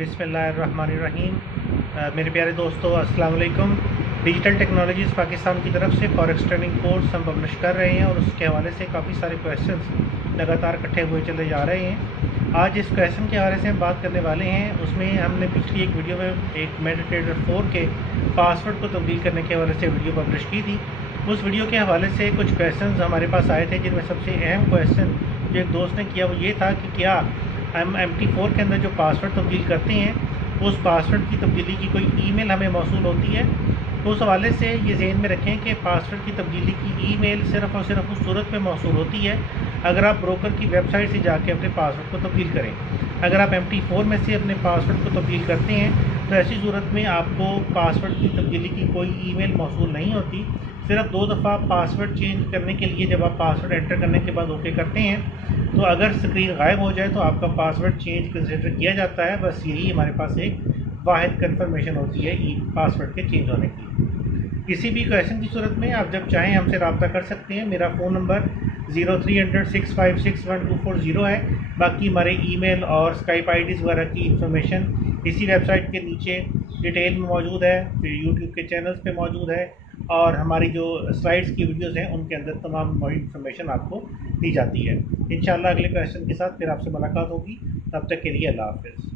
बिस्मिल्लाहिर्रहमानिर्रहीम। मेरे प्यारे दोस्तों, अस्सलाम वालेकुम। डिजिटल टेक्नोलॉजीज़ पाकिस्तान की तरफ से फॉरेक्स ट्रेडिंग कोर्स हम पब्लिश कर रहे हैं और उसके हवाले से काफ़ी सारे क्वेश्चंस लगातार इकट्ठे हुए चले जा रहे हैं। आज इस क्वेश्चन के हवाले से हम बात करने वाले हैं। उसमें हमने पिछली एक वीडियो में एक मेटाट्रेडर 4 के पासवर्ड को तब्दील करने के हवाले से वीडियो पब्लिश की थी। उस वीडियो के हवाले से कुछ क्वेश्चंस हमारे पास आए थे, जिनमें सबसे अहम क्वेश्चन जो एक दोस्त ने किया वो ये था कि क्या हम MT4 के अंदर जो पासवर्ड तब्दील करते हैं उस पासवर्ड की तब्दीली की कोई ईमेल हमें मौसूल होती है। तो उस हवाले से ये ज़हन में रखें कि पासवर्ड की तब्दीली की ईमेल सिर्फ़ और सिर्फ उस सूरत में मौसूल होती है अगर आप ब्रोकर की वेबसाइट से जाके अपने पासवर्ड को तब्दील करें। अगर आप MT4 में से अपने पासवर्ड को तब्दील करते हैं तो ऐसी सूरत में आपको पासवर्ड की तब्दीली की कोई ईमेल मौसूल नहीं होती। सिर्फ 2 दफ़ा पासवर्ड चेंज करने के लिए जब आप पासवर्ड एंटर करने के बाद ओके करते हैं तो अगर स्क्रीन गायब हो जाए तो आपका पासवर्ड चेंज कंसिडर किया जाता है। बस यही हमारे पास एक वाहिद कन्फर्मेशन होती है पासवर्ड के चेंज होने की। किसी भी क्वेश्चन की सूरत में आप जब चाहें हमसे रब्ता कर सकते हैं। मेरा फ़ोन नंबर 0300-656-1240 है। बाकी हमारे ईमेल और स्काइप IDs वगैरह की इंफॉर्मेशन इसी वेबसाइट के नीचे डिटेल में मौजूद है, फिर यूट्यूब के चैनल्स पे मौजूद है और हमारी जो स्लाइड्स की वीडियोस हैं उनके अंदर तमाम इंफॉर्मेशन आपको दी जाती है। इंशाल्लाह अगले क्वेश्चन के साथ फिर आपसे मुलाकात होगी। तब तक के लिए अल्लाह हाफ़िज़।